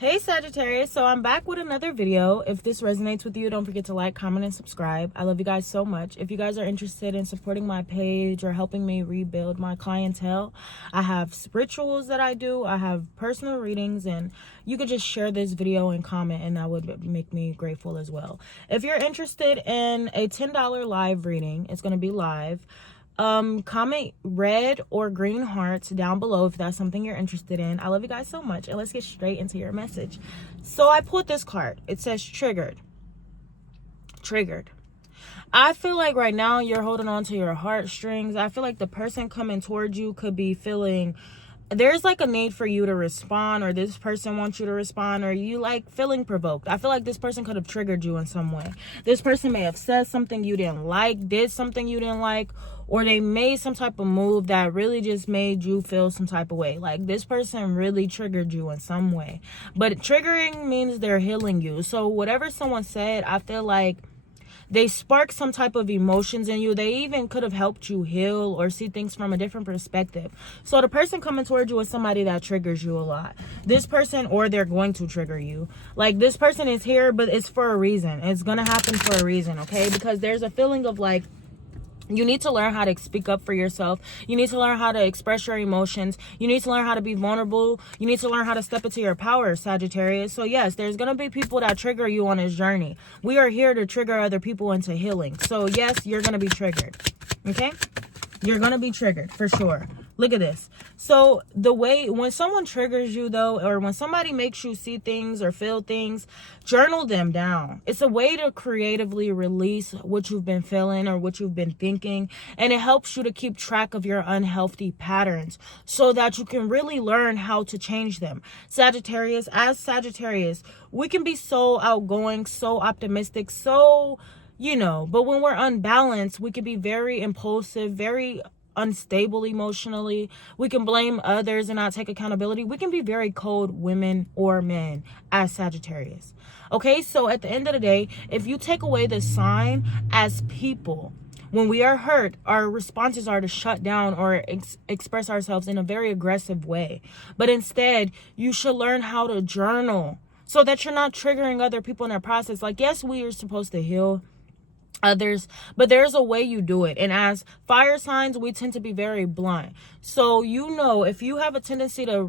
Hey Sagittarius, so I'm back with another video. If this resonates with you, don't forget to like, comment, and subscribe. I love you guys so much. If you guys are interested in supporting my page or helping me rebuild my clientele, I have rituals that I do, I have personal readings, and you could just share this video and comment, and that would make me grateful as well. If you're interested in a $10 live reading, it's going to be live. Comment red or green hearts down below if that's something you're interested in. I love you guys so much, and let's get straight into your message. So I pulled this card. It says triggered. I feel like right now you're holding on to your heartstrings. I feel like the person coming towards you could be feeling there's like a need for you to respond, or this person wants you to respond, or you like feeling provoked. I feel like this person could have triggered you in some way. This person may have said something you didn't like, did something you didn't like, or they made some type of move that really just made you feel some type of way. Like this person really triggered you in some way. But triggering means they're healing you. So whatever someone said, I feel like they spark some type of emotions in you. They even could have helped you heal or see things from a different perspective. So the person coming towards you is somebody that triggers you a lot. This person, or they're going to trigger you. Like this person is here, but it's for a reason. It's going to happen for a reason, okay? Because there's a feeling of like, you need to learn how to speak up for yourself. You need to learn how to express your emotions. You need to learn how to be vulnerable. You need to learn how to step into your power, Sagittarius. So yes, there's going to be people that trigger you on this journey. We are here to trigger other people into healing. So yes, you're going to be triggered. Okay? You're going to be triggered for sure. Look at this. So the way when someone triggers you though, or when somebody makes you see things or feel things, journal them down. It's a way to creatively release what you've been feeling or what you've been thinking. And it helps you to keep track of your unhealthy patterns so that you can really learn how to change them. Sagittarius, as Sagittarius, we can be so outgoing, so optimistic, so, but when we're unbalanced, we can be very impulsive, very unstable emotionally. We can blame others and not take accountability. We can be very cold women or men as Sagittarius. Okay, so at the end of the day, if you take away the sign as people, when we are hurt, our responses are to shut down or express ourselves in a very aggressive way. But instead, you should learn how to journal so that you're not triggering other people in their process. Like, yes, we are supposed to heal others, but there's a way you do it. And as fire signs, we tend to be very blunt. So if you have a tendency to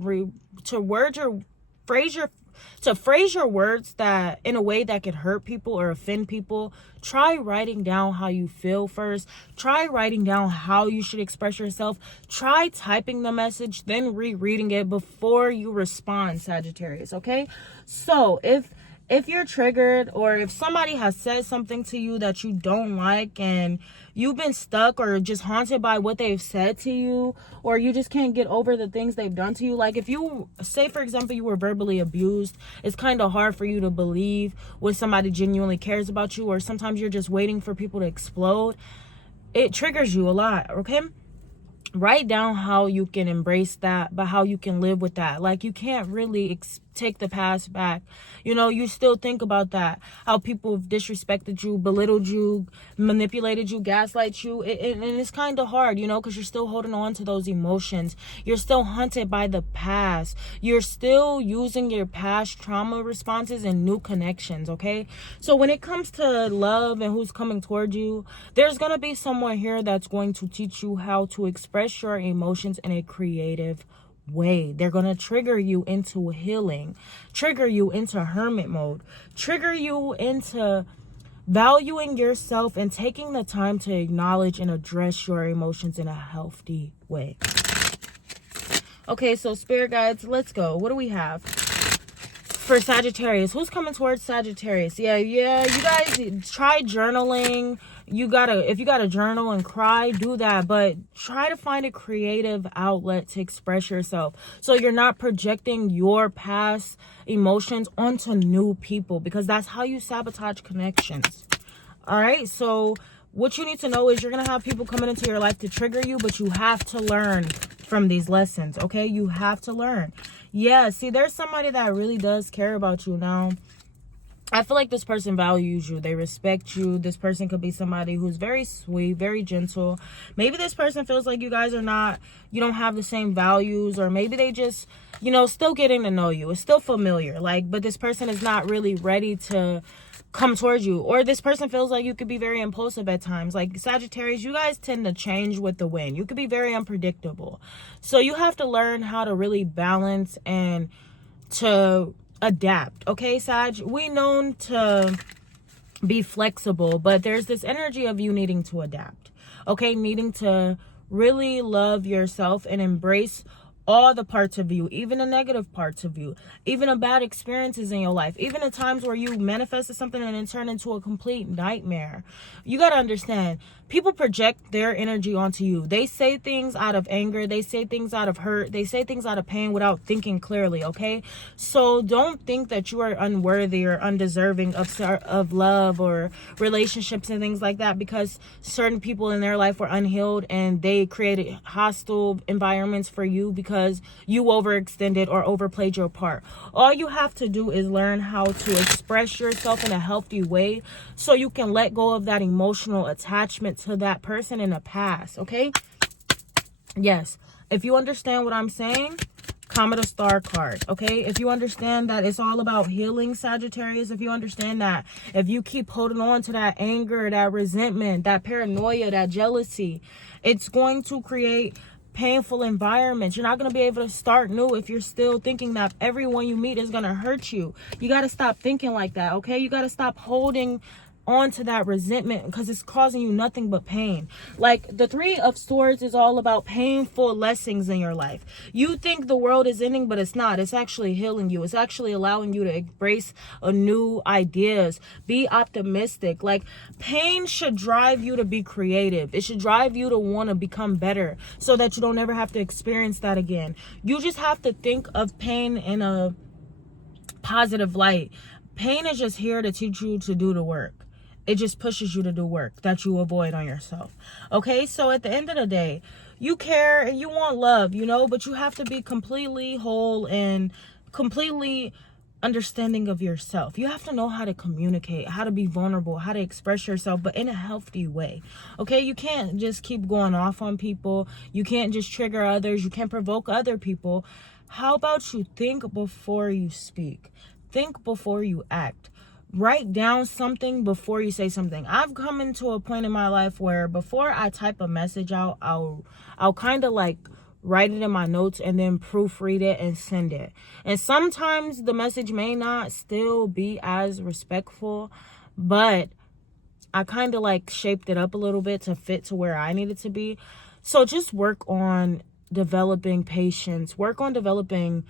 phrase your words that in a way that could hurt people or offend people, try writing down how you feel first. Try writing down how you should express yourself. Try typing the message, then rereading it before you respond, Sagittarius. Okay, so if you're triggered, or if somebody has said something to you that you don't like and you've been stuck or just haunted by what they've said to you, or you just can't get over the things they've done to you. Like if you say, for example, you were verbally abused, it's kind of hard for you to believe when somebody genuinely cares about you, or sometimes you're just waiting for people to explode. It triggers you a lot, okay? Write down how you can embrace that, but how you can live with that. Like you can't really take the past back. You still think about that, how people have disrespected you, belittled you, manipulated you, gaslight you, and it's kind of hard, because you're still holding on to those emotions. You're still haunted by the past. You're still using your past trauma responses and new connections, okay? So when it comes to love and who's coming toward you, there's gonna be someone here that's going to teach you how to express your emotions in a creative way. They're going to trigger you into healing, trigger you into hermit mode, trigger you into valuing yourself and taking the time to acknowledge and address your emotions in a healthy way. Okay, so spirit guides, let's go. What do we have for Sagittarius? Who's coming towards Sagittarius? Yeah, you guys try journaling. If you gotta journal and cry, do that, but try to find a creative outlet to express yourself so you're not projecting your past emotions onto new people, because that's how you sabotage connections. All right, so what you need to know is you're gonna have people coming into your life to trigger you, but you have to learn from these lessons, okay? You have to learn. Yeah, see, there's somebody that really does care about you now. I feel like this person values you. They respect you. This person could be somebody who's very sweet, very gentle. Maybe this person feels like you guys are not, you don't have the same values, or maybe they just, you know, still getting to know you. It's still familiar. Like, but this person is not really ready to come towards you. Or this person feels like you could be very impulsive at times. Like, Sagittarius, you guys tend to change with the wind. You could be very unpredictable. So you have to learn how to really balance and to adapt. Okay, Sag, we known to be flexible, but there's this energy of you needing to adapt. Okay, needing to really love yourself and embrace all the parts of you, even the negative parts of you, even the bad experiences in your life, even the times where you manifested something and it turned into a complete nightmare. You got to understand, people project their energy onto you. They say things out of anger. They say things out of hurt. They say things out of pain without thinking clearly, okay? So don't think that you are unworthy or undeserving of love or relationships and things like that, because certain people in their life were unhealed and they created hostile environments for you because you overextended or overplayed your part. All you have to do is learn how to express yourself in a healthy way so you can let go of that emotional attachment to that person in the past, okay? Yes, if you understand what I'm saying, comment a star card, okay? If you understand that it's all about healing, Sagittarius, if you understand that if you keep holding on to that anger, that resentment, that paranoia, that jealousy, it's going to create painful environments. You're not going to be able to start new if you're still thinking that everyone you meet is going to hurt you. You got to stop thinking like that, okay? You got to stop holding onto that resentment because it's causing you nothing but pain. Like, the Three of Swords is all about painful lessons in your life. You think the world is ending, but it's not. It's actually healing you. It's actually allowing you to embrace a new ideas. Be optimistic. Like, pain should drive you to be creative. It should drive you to want to become better so that you don't ever have to experience that again. You just have to think of pain in a positive light. Pain is just here to teach you to do the work. It just pushes you to do work that you avoid on yourself. Okay, so at the end of the day, you care and you want love, you know, but you have to be completely whole and completely understanding of yourself. You have to know how to communicate, how to be vulnerable, how to express yourself, but in a healthy way. Okay, you can't just keep going off on people. You can't just trigger others. You can't provoke other people. How about you think before you speak? Think before you act. Write down something before you say something. I've come into a point in my life where before I type a message out, I'll kind of like write it in my notes and then proofread it and send it. And sometimes the message may not still be as respectful, but I kind of like shaped it up a little bit to fit to where I need it to be. So just work on developing patience. Work on developing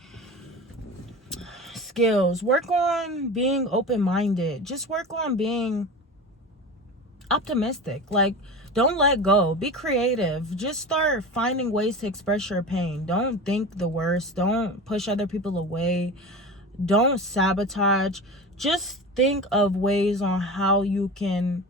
skills. Work on being open-minded. Just work on being optimistic. Like, don't let go. Be creative. Just start finding ways to express your pain. Don't think the worst. Don't push other people away. Don't sabotage. Just think of ways on how you can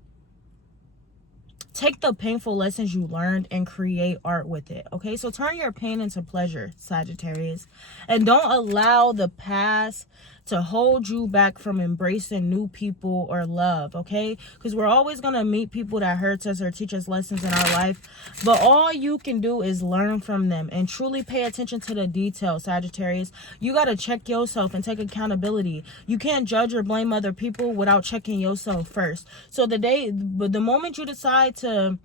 take the painful lessons you learned and create art with it. Okay, so turn your pain into pleasure, Sagittarius, and don't allow the past to hold you back from embracing new people or love. Okay, because we're always going to meet people that hurt us or teach us lessons in our life, but all you can do is learn from them and truly pay attention to the details, Sagittarius. You got to check yourself and take accountability. You can't judge or blame other people without checking yourself first. So the moment you decide to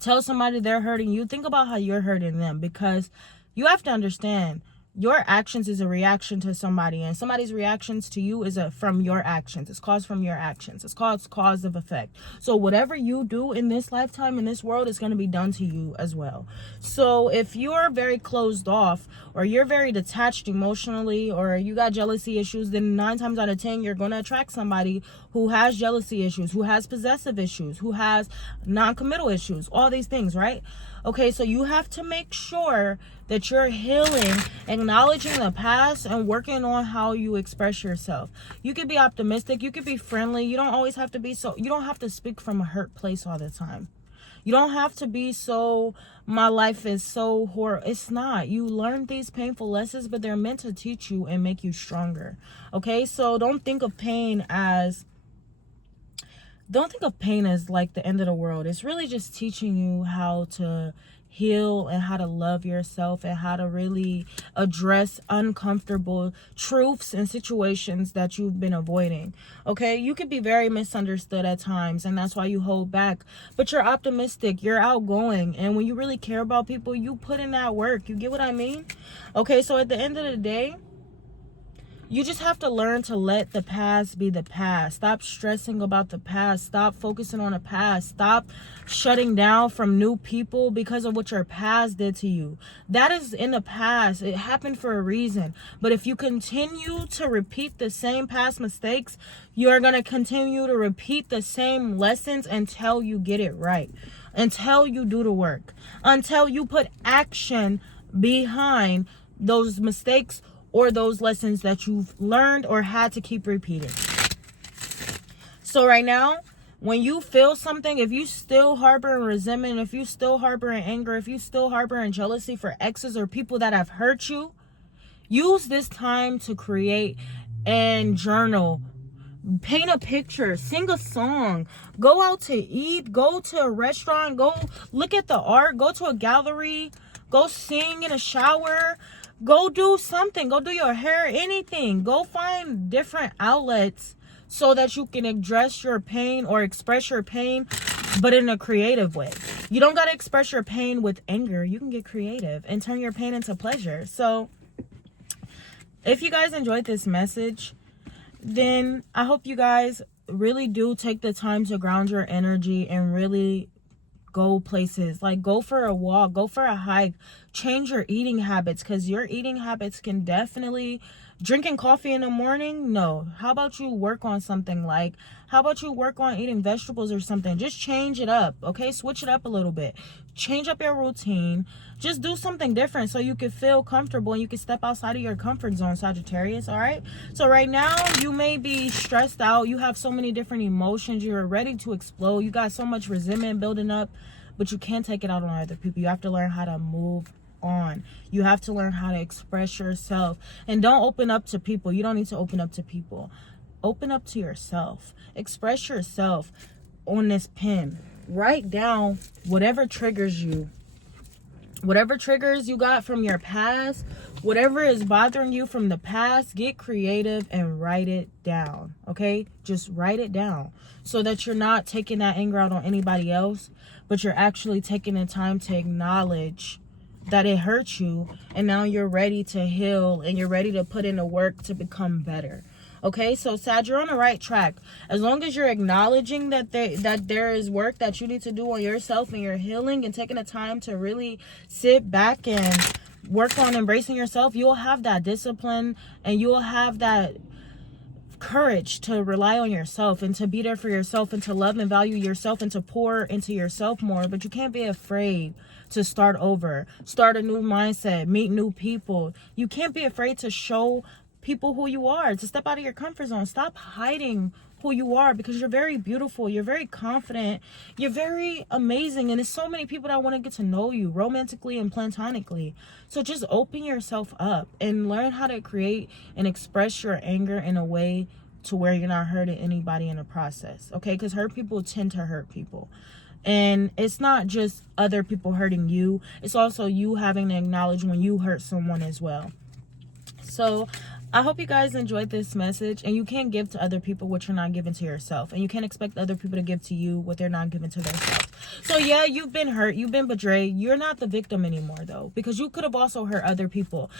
tell somebody they're hurting you, think about how you're hurting them, because you have to understand your actions is a reaction to somebody, and somebody's reactions to you is from your actions. It's caused from your actions. It's called cause of effect. So whatever you do in this lifetime, in this world, is going to be done to you as well. So if you're very closed off, or you're very detached emotionally, or you got jealousy issues, then 9 times out of 10 you're going to attract somebody who has jealousy issues, who has possessive issues, who has non-committal issues, all these things, right? Okay, so you have to make sure that you're healing, acknowledging the past, and working on how you express yourself. You can be optimistic, you can be friendly. You don't always have to be you don't have to speak from a hurt place all the time. You don't have to be so, my life is so horrible. It's not. You learn these painful lessons, but they're meant to teach you and make you stronger. Okay, so don't think of pain as like the end of the world. It's really just teaching you how to heal and how to love yourself and how to really address uncomfortable truths and situations that you've been avoiding. Okay, you could be very misunderstood at times, and that's why you hold back, but you're optimistic, you're outgoing, and when you really care about people, you put in that work. You get what I mean? Okay, so at the end of the day, you just have to learn to let the past be the past. Stop stressing about the past. Stop focusing on the past. Stop shutting down from new people because of what your past did to you. That is in the past. It happened for a reason. But if you continue to repeat the same past mistakes, you're going to continue to repeat the same lessons until you get it right. Until you do the work. Until you put action behind those mistakes or those lessons that you've learned or had to keep repeating. So right now, when you feel something, if you still harbor in resentment, if you still harbor in anger, if you still harbor in jealousy for exes or people that have hurt you, use this time to create and journal. Paint a picture, sing a song, go out to eat, go to a restaurant, go look at the art, go to a gallery, go sing in a shower. Go do something. Go do your hair, anything. Go find different outlets so that you can address your pain or express your pain, but in a creative way. You don't got to express your pain with anger. You can get creative and turn your pain into pleasure. So if you guys enjoyed this message, then I hope you guys really do take the time to ground your energy and really go places. Like, go for a walk, go for a hike, change your eating habits, because your eating habits can definitely, drinking coffee in the morning, no. How about you work on something? Like, how about you work on eating vegetables or something? Just change it up, okay? Switch it up a little bit. Change up your routine. Just do something different so you can feel comfortable and you can step outside of your comfort zone, Sagittarius, all right? So right now, you may be stressed out. You have so many different emotions. You're ready to explode. You got so much resentment building up, but you can't take it out on other people. You have to learn how to move on. You have to learn how to express yourself. And don't open up to people. You don't need to open up to people. Open up to yourself. Express yourself on this pen. Write down whatever triggers you. Whatever triggers you got from your past, whatever is bothering you from the past, get creative and write it down, okay? Just write it down so that you're not taking that anger out on anybody else, but you're actually taking the time to acknowledge that it hurt you, and now you're ready to heal and you're ready to put in the work to become better. Okay, so Sag, you're on the right track. As long as you're acknowledging that there is work that you need to do on yourself and you're healing and taking the time to really sit back and work on embracing yourself, you'll have that discipline and you'll have that courage to rely on yourself and to be there for yourself and to love and value yourself and to pour into yourself more. But you can't be afraid to start over, start a new mindset, meet new people. You can't be afraid to show people who you are, to step out of your comfort zone. Stop hiding who you are, because you're very beautiful, you're very confident, you're very amazing, and there's so many people that want to get to know you romantically and platonically. So just open yourself up and learn how to create and express your anger in a way to where you're not hurting anybody in the process, okay? Because hurt people tend to hurt people. And it's not just other people hurting you, it's also you having to acknowledge when you hurt someone as well. So I hope you guys enjoyed this message, and you can't give to other people what you're not giving to yourself, and you can't expect other people to give to you what they're not giving to themselves. So yeah, you've been hurt, you've been betrayed. You're not the victim anymore though, because you could have also hurt other people.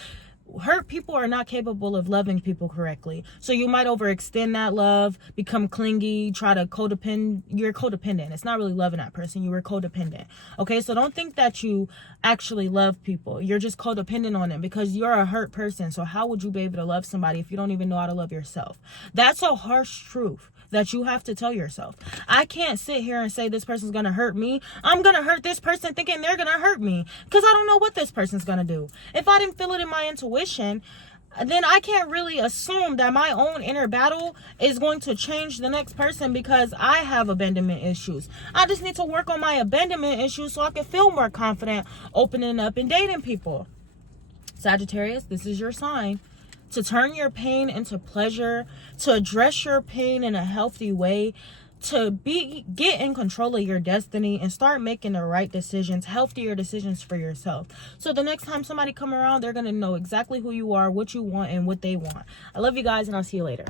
Hurt people are not capable of loving people correctly. So you might overextend that love, become clingy, try to codependent. You're codependent. It's not really loving that person. You were codependent. Okay, so don't think that you actually love people. You're just codependent on them because you're a hurt person. So how would you be able to love somebody if you don't even know how to love yourself? That's a harsh truth that you have to tell yourself. I can't sit here and say this person's gonna hurt me. I'm gonna hurt this person thinking they're gonna hurt me because I don't know what this person's gonna do. If I didn't feel it in my intuition, then I can't really assume that my own inner battle is going to change the next person because I have abandonment issues. I just need to work on my abandonment issues so I can feel more confident opening up and dating people. Sagittarius, this is your sign. To turn your pain into pleasure, to address your pain in a healthy way, to get in control of your destiny and start making the right decisions, healthier decisions for yourself. So the next time somebody come around, they're going to know exactly who you are, what you want, and what they want. I love you guys, and I'll see you later.